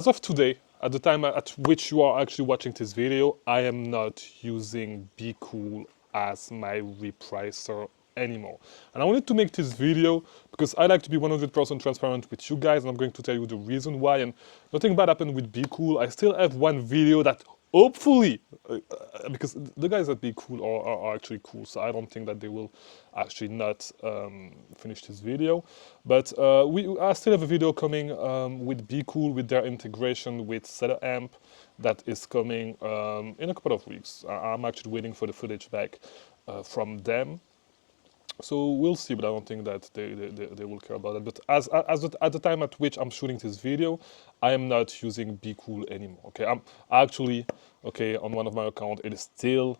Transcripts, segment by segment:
As of today, at the time at which you are actually watching this video, I am not using Bqool as my repricer anymore. And I wanted to make this video because I like to be 100% transparent with you guys, and I'm going to tell you the reason why. And nothing bad happened with Bqool. I still have one video that hopefully, because the guys at Bqool are actually cool, so I don't think that they will actually not finish this video. But I still have a video coming with Bqool, with their integration with Seller Amp, that is coming in a couple of weeks. I'm actually waiting for the footage back from them. So we'll see, but I don't think that they will care about it. But at the time at which I'm shooting this video, I am not using Bqool anymore. Okay, I'm actually on one of my accounts. It is still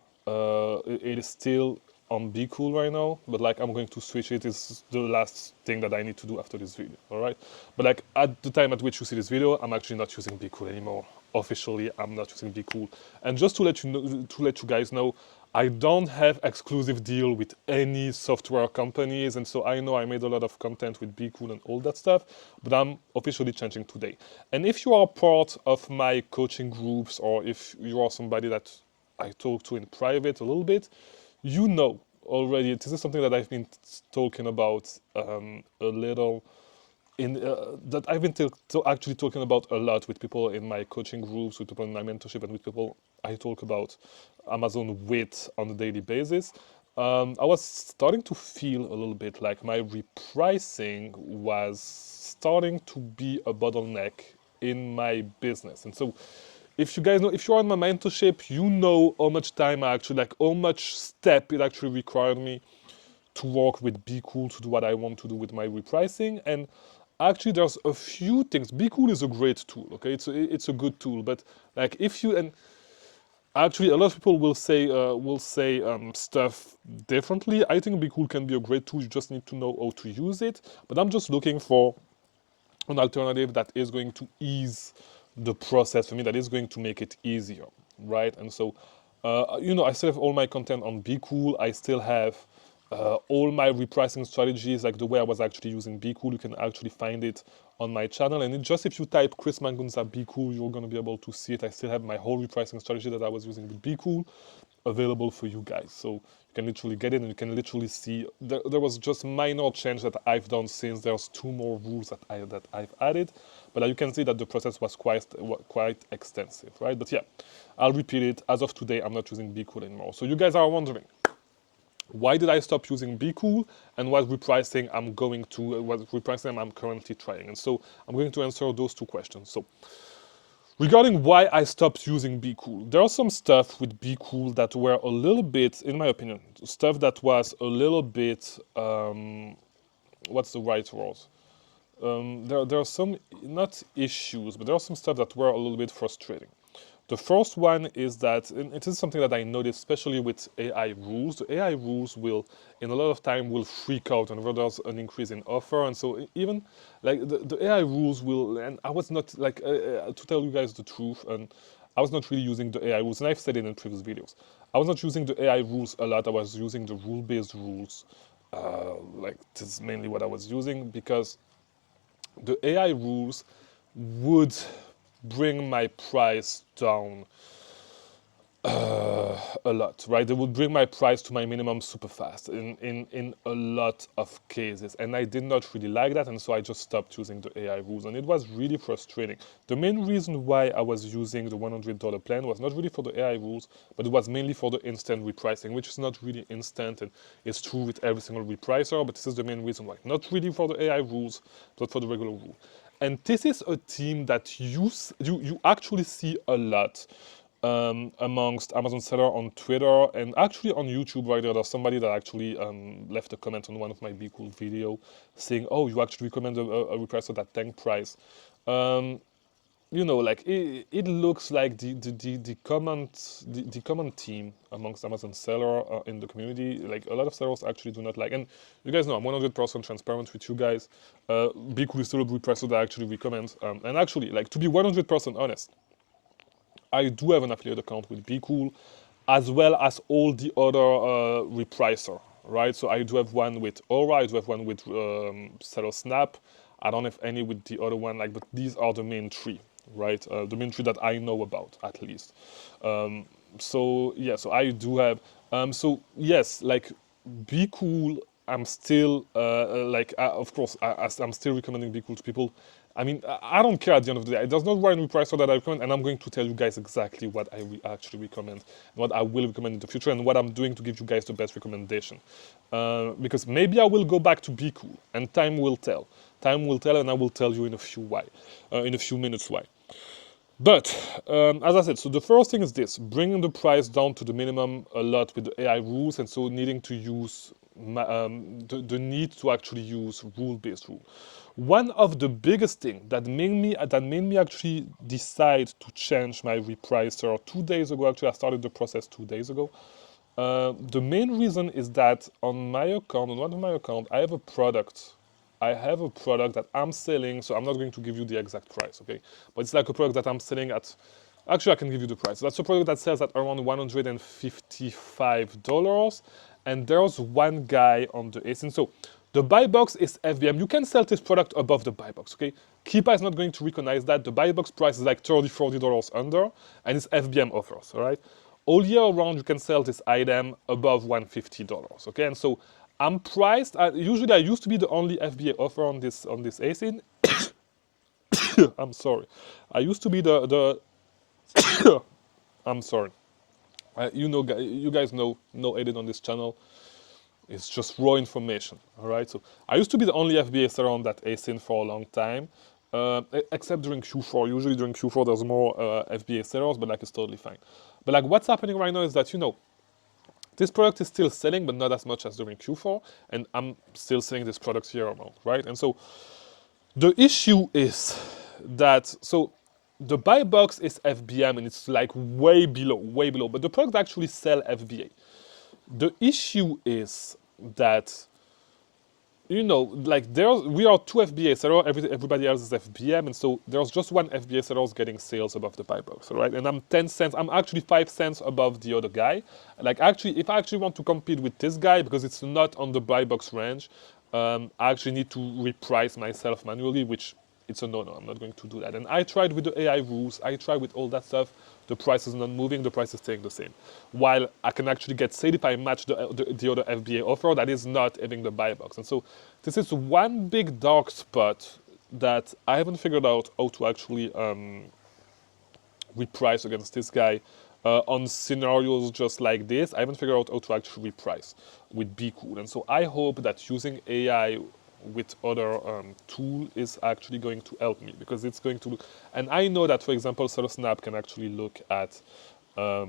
on Bqool right now, but like I'm going to switch it. It's the last thing that I need to do after this video. All right, but like at the time at which you see this video, I'm actually not using Bqool anymore. Officially, I'm not using Bqool. And just to let you know, to let you guys know, I don't have exclusive deal with any software companies, and so I know I made a lot of content with Bqool and all that stuff, but I'm officially changing today. And if you are part of my coaching groups, or if you are somebody that I talk to in private a little bit, you know already, this is something that I've been talking about a little that I've been actually talking about a lot with people in my coaching groups, with people in my mentorship, and with people I talk about Amazon with on a daily basis. I was starting to feel a little bit like my repricing was starting to be a bottleneck in my business. And so if you guys know, if you're on my mentorship, you know how much time I actually, like how much step it actually required me to work with Bqool to do what I want to do with my repricing. And actually there's a few things. Bqool is a great tool, okay? It's a good tool, but like if you, and actually a lot of people will say stuff differently. I think Bqool can be a great tool. You just need to know how to use it. But I'm just looking for an alternative that is going to ease the process for me, that is going to make it easier, right? And so, I still have all my content on Bqool. I still have all my repricing strategies, like the way I was actually using Bqool. You can actually find it on my channel. And just if you type Chris Mangunza Bqool, you're going to be able to see it. I still have my whole repricing strategy that I was using with Bqool available for you guys. So you can literally get it, and you can literally see there was just minor change that I've done since there's 2 more rules that I've added. But you can see that the process was quite extensive, right? But yeah, I'll repeat it. As of today, I'm not using Bqool anymore. So you guys are wondering, why did I stop using Bqool, and what repricing I'm currently trying? And so I'm going to answer those 2 questions. So regarding why I stopped using Bqool, there are some stuff with Bqool that were a little bit, in my opinion, stuff that was a little bit, what's the right word? There are some, not issues, but there are some stuff that were a little bit frustrating. The first one is that, and it is something that I noticed, especially with AI rules. The AI rules will, in a lot of time, will freak out whenever there's an increase in offer. And so even like the AI rules will, and I was not like, to tell you guys the truth, and I was not really using the AI rules, and I've said it in previous videos. I was not using the AI rules a lot. I was using the rule-based rules. Like this is mainly what I was using, because the AI rules would bring my price down a lot, right? They would bring my price to my minimum super fast in a lot of cases, and I did not really like that, and so I just stopped using the AI rules, and it was really frustrating. The main reason why I was using the $100 plan was not really for the AI rules, but it was mainly for the instant repricing, which is not really instant, and it's true with every single repricer, but this is the main reason why. Not really for the AI rules, but for the regular rule. And this is a theme that you actually see a lot amongst Amazon seller on Twitter, and actually on YouTube right there. There's somebody that actually left a comment on one of my Bqool video saying, oh, you actually recommend a repricer that tank price. Like it looks like the common theme amongst Amazon seller in the community, like a lot of sellers actually do not like. And you guys know I'm 100% transparent with you guys. Bqool is still a repricer that I actually recommend. And actually, like, to be 100% honest, I do have an affiliate account with Bqool, as well as all the other repricer, right? So I do have one with Aura, I do have one with Seller Snap. I don't have any with the other one, like, but these are the main 3. right? The main tree that I know about, at least. Um, so yeah, so I do have. So yes, like Bqool, I'm still like of course I'm still recommending Bqool to people. I mean, I don't care at the end of the day. It does not warrant Repricer that I recommend, and I'm going to tell you guys exactly what I actually recommend, and what I will recommend in the future, and what I'm doing to give you guys the best recommendation. Because maybe I will go back to Bqool, and time will tell. Time will tell, and I will tell you in a in a few minutes why. But as I said, so the first thing is this: bringing the price down to the minimum a lot with the AI rules, and so needing to use the need to actually use rule-based rule. One of the biggest thing that made me actually decide to change my repricer 2 days ago. Actually, I started the process 2 days ago. The main reason is that on my account, on one of my accounts, I have a product. I have a product that I'm selling, so I'm not going to give you the exact price, okay? But it's like a product that I'm selling at. Actually, I can give you the price. That's a product that sells at around $155, and there's one guy on the ASIN. So the buy box is FBM. You can sell this product above the buy box, okay? Keepa is not going to recognize that. The buy box price is like $30, $40 under, and it's FBM offers, all right? All year round, you can sell this item above $150, okay? And so I'm priced at, usually I used to be the only FBA offer on this ASIN. I'm sorry. I used to be the I'm sorry. You guys know no edit on this channel. It's just raw information, all right? So I used to be the only FBA seller on that ASIN for a long time, except during Q4. Usually during Q4 there's more FBA sellers, but like it's totally fine. But like what's happening right now is that this product is still selling, but not as much as during Q4, and I'm still selling this product year round, right? And so the issue is that the buy box is FBM and it's like way below, but the product actually sell FBA. The issue is that like we are two FBA sellers, everybody else is FBM, and so there's just one FBA seller getting sales above the buy box, all right? And I'm 10 cents, I'm actually 5 cents above the other guy. Like actually, if I actually want to compete with this guy, because it's not on the buy box range, I actually need to reprice myself manually, which it's a no-no. I'm not going to do that. And I tried with the AI rules, I tried with all that stuff. The price is not moving, the price is staying the same. While I can actually get sale if I match the other FBA offer that is not having the buy box. And so this is one big dark spot that I haven't figured out how to actually reprice against this guy on scenarios just like this. I haven't figured out how to actually reprice with Bqool. And so I hope that using AI with other tool is actually going to help me, because it's going to look, and I know that, for example, SellSnap can actually look at how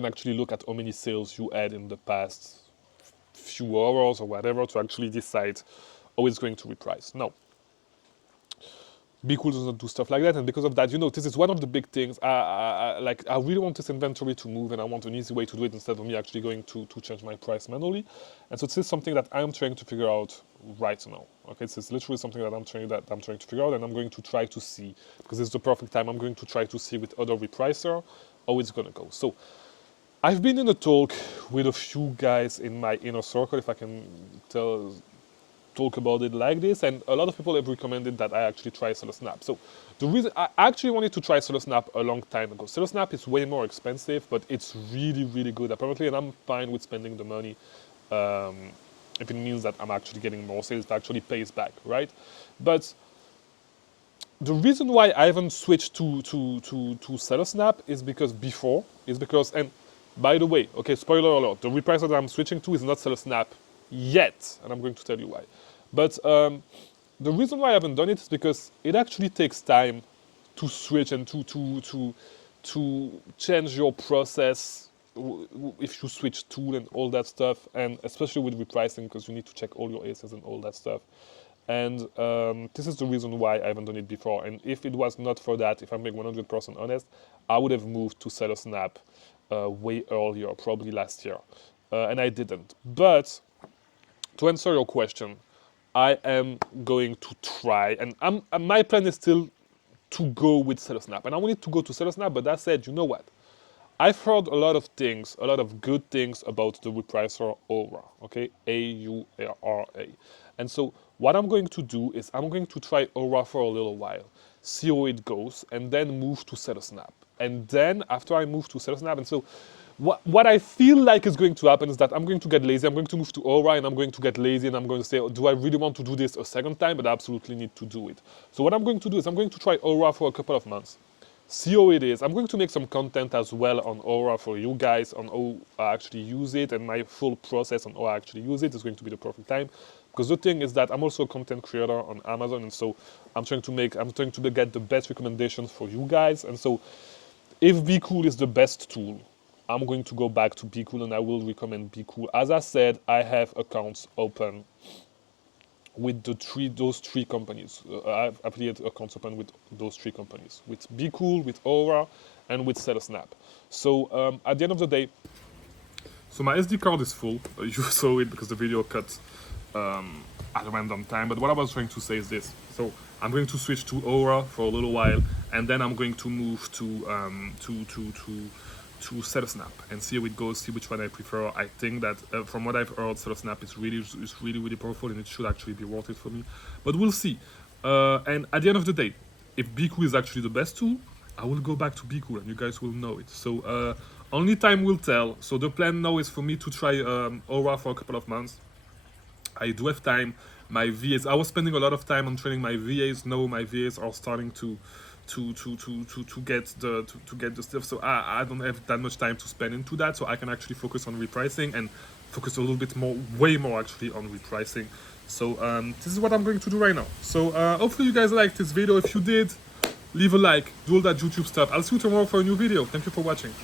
many sales you had in the past few hours or whatever to actually decide how it's going to reprice. Now, Bqool does not do stuff like that, and because of that, this is one of the big things. I really want this inventory to move, and I want an easy way to do it instead of me actually going to change my price manually. And so this is something that I'm trying to figure out right now. Okay, this is literally something that I'm trying to figure out, and I'm going to try to see, because it's the perfect time. I'm going to try to see with other repricer how it's gonna go. So I've been in a talk with a few guys in my inner circle, if I can talk about it like this, and a lot of people have recommended that I actually try SellSnap. So the reason I actually wanted to try SellSnap a long time ago. SellSnap is way more expensive, but it's really, really good apparently, and I'm fine with spending the money if it means that I'm actually getting more sales. It actually pays back, right? But the reason why I haven't switched to SellSnap is because, and by the way, okay, spoiler alert, the repricer that I'm switching to is not SellSnap yet, and I'm going to tell you why. But the reason why I haven't done it is because it actually takes time to switch and to change your process if you switch tool and all that stuff, and especially with repricing, because you need to check all your aces and all that stuff. And this is the reason why I haven't done it before. And if it was not for that, if I'm being 100% honest, I would have moved to SellSnap way earlier, probably last year, and I didn't. But to answer your question, I am going to try, and my plan is still to go with SellSnap, and I wanted to go to SellSnap, but that said, you know what? I've heard a lot of things, a lot of good things about the repricer Aura, okay? Aura. And so what I'm going to do is I'm going to try Aura for a little while, see how it goes, and then move to set a snap. And then after I move to set a snap, and so what I feel like is going to happen is that I'm going to get lazy. I'm going to move to Aura, and I'm going to get lazy, and I'm going to say, do I really want to do this a second time? But I absolutely need to do it. So what I'm going to do is I'm going to try Aura for a couple of months, see how it is. I'm going to make some content as well on Aura for you guys on how I actually use it, and my full process on how I actually use it is going to be the perfect time. Because the thing is that I'm also a content creator on Amazon, and so I'm trying to get the best recommendations for you guys. And so if Bqool is the best tool, I'm going to go back to Bqool, and I will recommend Bqool. As I said, I have accounts open with those three companies. I have affiliate accounts open with those three companies, with Bqool, with Aura, and with SetASnap. So at the end of the day, so my SD card is full. You saw it because the video cut at a random time. But what I was trying to say is this. So I'm going to switch to Aura for a little while, and then I'm going to move to SetASnap and see how it goes, see which one I prefer. I think that from what I've heard, SetASnap is really powerful, and it should actually be worth it for me. But we'll see. And at the end of the day, if Bqool is actually the best tool, I will go back to Bqool, and you guys will know it. So only time will tell. So the plan now is for me to try Aura for a couple of months. I do have time. My VAs, I was spending a lot of time on training my VAs. Now my VAs are starting to get the stuff. So I don't have that much time to spend into that. So I can actually focus on repricing and focus a little bit more, way more actually, on repricing. So this is what I'm going to do right now. So hopefully you guys liked this video. If you did, leave a like, do all that YouTube stuff. I'll see you tomorrow for a new video. Thank you for watching.